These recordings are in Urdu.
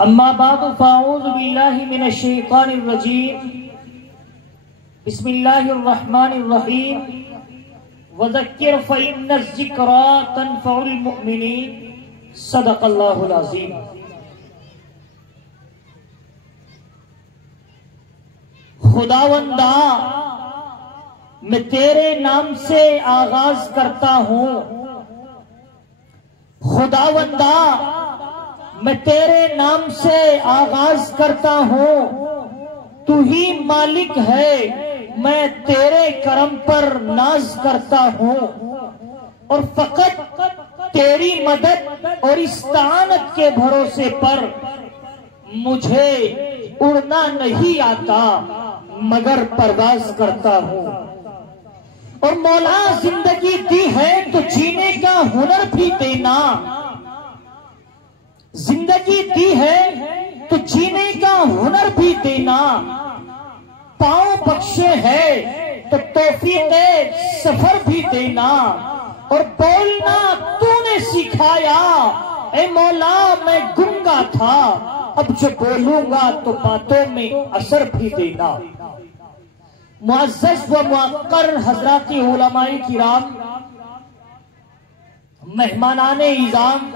اما بعد فاعوذ باللہ من الشیطان الرجیم بسم اللہ الرحمن الرحیم وذکر فإن الذکریٰ تنفع المؤمنین صدق اللہ العظیم۔ خداوندا میں تیرے نام سے آغاز کرتا ہوں، خداوندا میں تیرے نام سے آغاز کرتا ہوں، تو ہی مالک ہے میں تیرے کرم پر ناز کرتا ہوں، اور فقط تیری مدد اور استعانت کے بھروسے پر مجھے اڑنا نہیں آتا مگر پرواز کرتا ہوں۔ اور مولا زندگی دی ہے تو جینے کا ہنر بھی دینا، زندگی دی ہے تو جینے کا ہنر بھی دینا، پاؤں بخشے ہے تو توفیق سفر بھی دینا، اور بولنا تو نے سکھایا اے مولا میں گنگا تھا، اب جو بولوں گا تو باتوں میں اثر بھی دینا۔ معزز و موقر حضرات علماء کرام، مہمانان اعظام،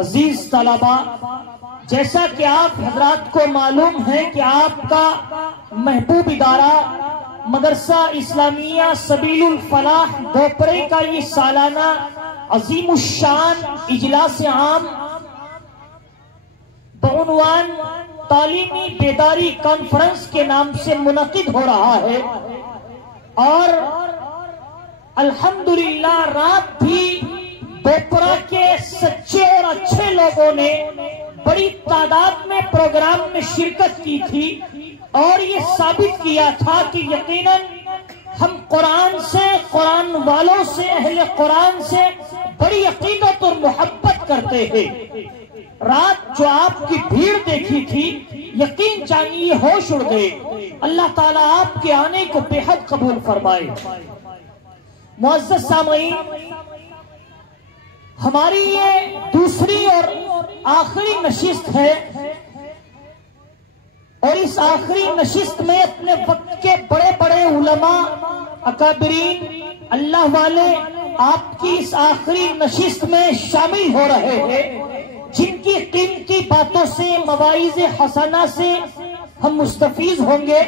عزیز طلباء، جیسا کہ آپ حضرات کو معلوم ہے کہ آپ کا محبوب ادارہ مدرسہ اسلامیہ سبیل الفلاح بھوپرے کا یہ سالانہ عظیم الشان اجلاس عام بعنوان تعلیمی بیداری کانفرنس کے نام سے منعقد ہو رہا ہے، اور الحمدللہ رات بھی بھوپرا کے سچے اور اچھے لوگوں نے بڑی تعداد میں پروگرام میں شرکت کی تھی، اور یہ ثابت کیا تھا کہ یقیناً ہم قرآن سے، قرآن والوں سے، اہل قرآن سے بڑی عقیدت اور محبت کرتے ہیں۔ رات جو آپ کی بھیڑ دیکھی تھی، یقین جانیے ہوش اڑ گئے۔ اللہ تعالیٰ آپ کے آنے کو بے حد قبول فرمائے۔ معزز سامعین، ہماری یہ دوسری اور آخری نشست ہے، اور اس آخری نشست میں اپنے وقت کے بڑے بڑے علماء، اکابرین، اللہ والے آپ کی اس آخری نشست میں شامل ہو رہے ہیں، جن کی قیمتی باتوں سے، مواعظ حسنہ سے ہم مستفیض ہوں گے،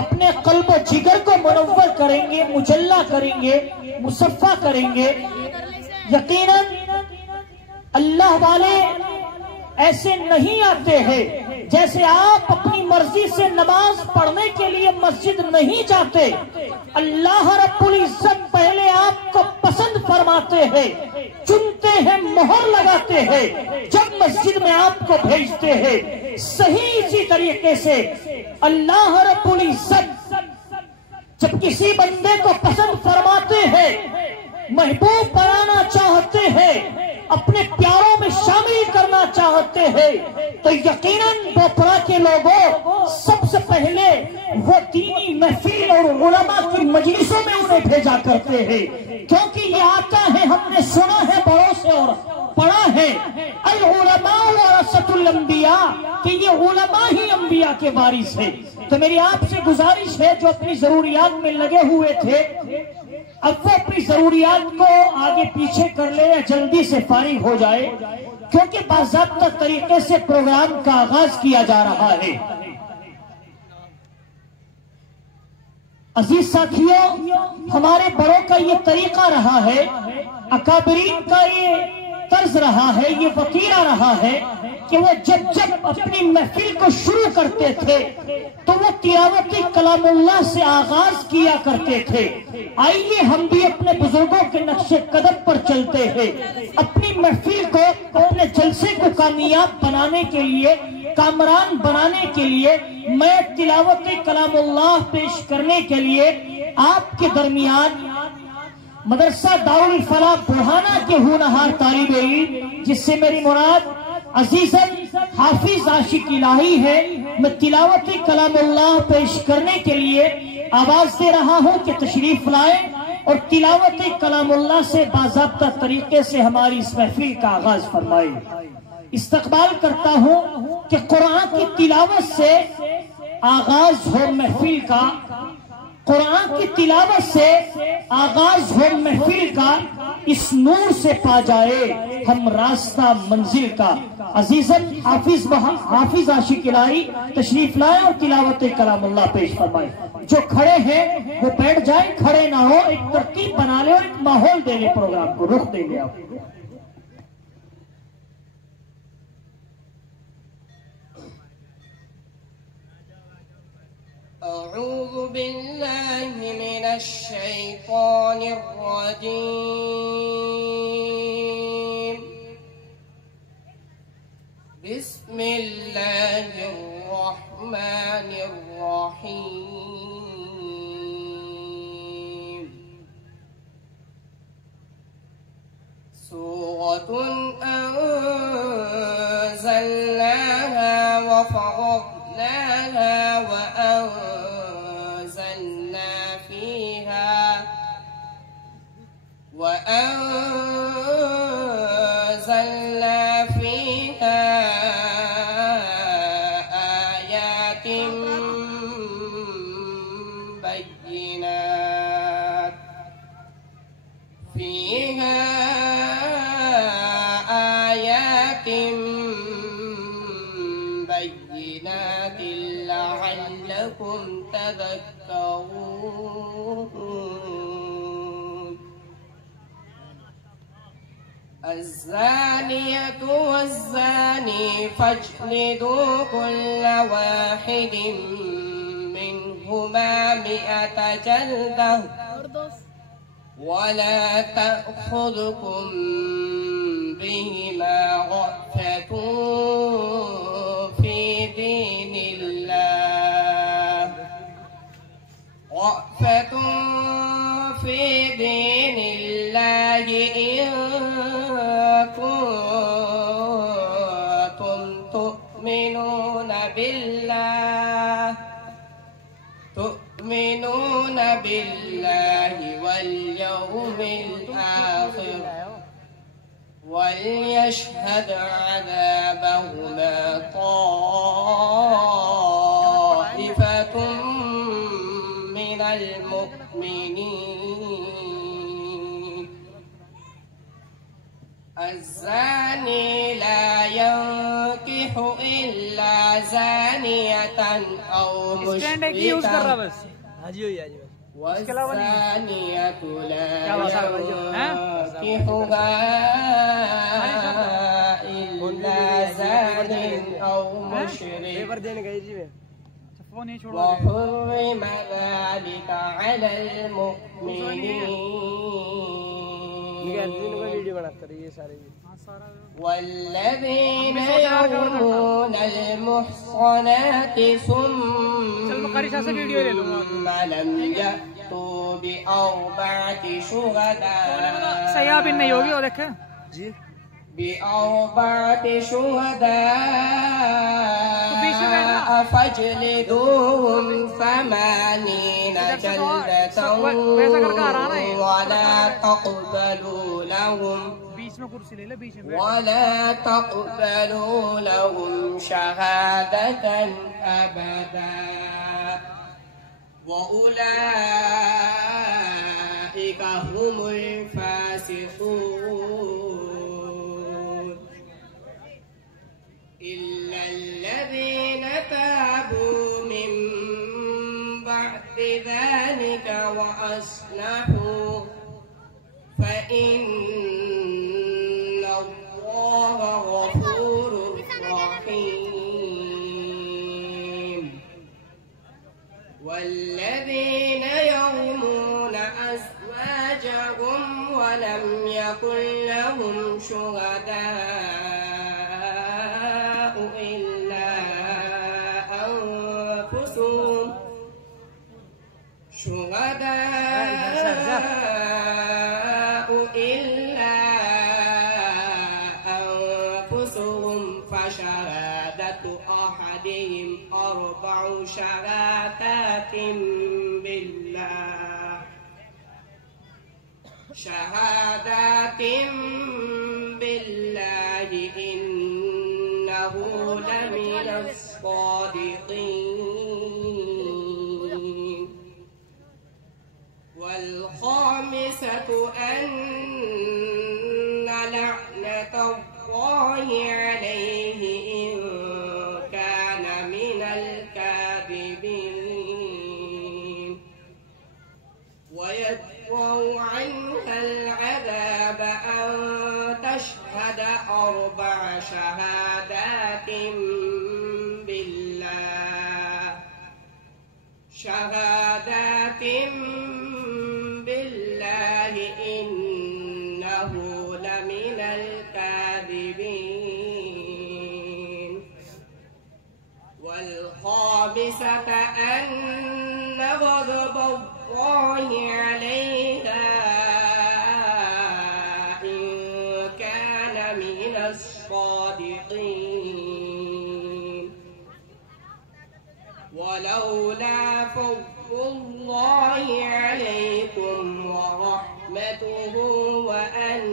اپنے قلب و جگر کو منور کریں گے، مجلہ کریں گے، مصفہ کریں گے۔ یقیناً اللہ والے ایسے نہیں آتے ہیں، جیسے آپ اپنی مرضی سے نماز پڑھنے کے لیے مسجد نہیں جاتے، اللہ رب العزت پہلے آپ کو پسند فرماتے ہیں، چنتے ہیں، مہر لگاتے ہیں، جب مسجد میں آپ کو بھیجتے ہیں۔ صحیح اسی طریقے سے اللہ رب العزت جب کسی بندے کو پسند فرماتے ہیں، محبوب بنانا چاہتے ہیں، اپنے پیاروں میں شامل کرنا چاہتے ہیں، تو یقیناً بھوپرا کے لوگوں سب سے پہلے وہ دینی محفل اور علماء کی مجلسوں میں انہیں بھیجا کرتے ہیں، کیونکہ یہ آقا ہے، ہم نے سنا ہے بڑوں سے اور پڑھا ہے، العلماء ورثۃ الانبیاء، کہ یہ علماء ہی انبیاء کے وارث ہیں۔ تو میری آپ سے گزارش ہے، جو اپنی ضروریات میں لگے ہوئے تھے، اب وہ اپنی ضروریات کو آگے پیچھے کر لے یا جلدی سے فارغ ہو جائے، کیونکہ باضابطہ طریقے سے پروگرام کا آغاز کیا جا رہا ہے۔ عزیز ساتھیوں، ہمارے بڑوں کا یہ طریقہ رہا ہے، اکابرین کا یہ طرز رہا ہے، یہ وتیرہ رہا ہے کہ وہ جب اپنی محفل کو شروع کرتے تھے تو وہ تلاوت کلام اللہ سے آغاز کیا کرتے تھے۔ آئیے ہم بھی اپنے بزرگوں کے نقش قدم پر چلتے ہیں، اپنی محفل کو، اپنے جلسے کو کامیاب بنانے کے لیے، کامران بنانے کے لیے، میں تلاوت کلام اللہ پیش کرنے کے لیے آپ کے درمیان مدرسہ دارالفلاح بڑھانا کے ہونہار طالب علم، جس سے میری مراد عزیزاً حافظ عاشق الہی ہے، میں تلاوت کلام اللہ پیش کرنے کے لیے آواز دے رہا ہوں کہ تشریف لائیں اور تلاوت کلام اللہ سے باضابطہ طریقے سے ہماری اس محفل کا آغاز فرمائیں۔ استقبال کرتا ہوں کہ قرآن کی تلاوت سے آغاز ہو محفل کا، قرآن کی تلاوت سے آغاز ہو محفل کا، اس نور سے پا جائے ہم راستہ منزل کا۔ عزیزاً حافظ عاشق الہی تشریف لائے اور تلاوت کلام اللہ پیش فرمائے۔ جو کھڑے ہیں وہ بیٹھ جائیں، کھڑے نہ ہو، ایک ترتیب بنا لے اور ایک ماحول دے لے، پروگرام کو رخ دے لے آپ۔ أعوذ بالله من الشيطان الرجيم. بسم الله الرحمن الرحيم. سورة أنزلناها وفرضناها وأنزلنا فيها آيات بينات لعلكم تذكرون. الزانية والزاني فاجلدوا كل واحد منهما 100 جلدة ولا تأخذكم بهما رأفة في دين الله إن كنتم تؤمنون بالله واليوم الآخر وليشهد عذابهما طائفة من المؤمنين. الزاني لا ينكح إلا زانية أو مشركة والزانية لا ينكحها إلا زان أو مشرك وحرم ذلك على المؤمنين. والذين يرمون المحصنات ثم لم يأتوا بأربعة شهداء فاجلدوهم 80 جلدة ولا تقبلوا لهم شهادة أبدا وأولئك هم الفاسقون. إلا الذين تابوا من بعد ذلك وأصلحوا فإن الله غفور رحيم. والذين يرمون أزواجهم ولم يكن لهم شهداء إلا أنفسهم فشهادة أحدهم 4 شهادات بالله إنه لمن الصادقين والخامسة أن لعنة الله عليه إن كان من الكاذبين ويدفع عنها العذاب أن تشهد 4 شهادات بالله إنه لمن الكاذبين والخامسة أن غضب الله عليها إن كان من الصادقين ولولا فضل الله عليكم ورحمته وأن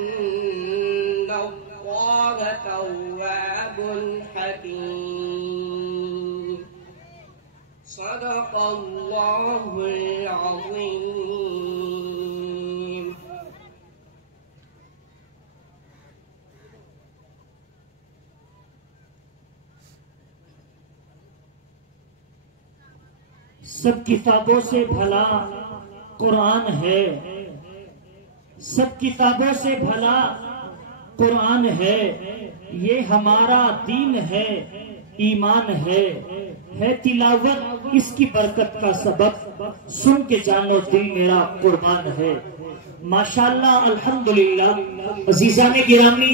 الله تواب حكيم صدق الله العظيم. سب کتابوں سے بھلا قرآن ہے، سب کتابوں سے بھلا قرآن ہے، یہ ہمارا دین ہے، ایمان ہے تلاوت اس کی برکت کا سبب، سن کے جانو دل میرا قربان ہے۔ ماشاءاللہ الحمدللہ عزیزان گرامی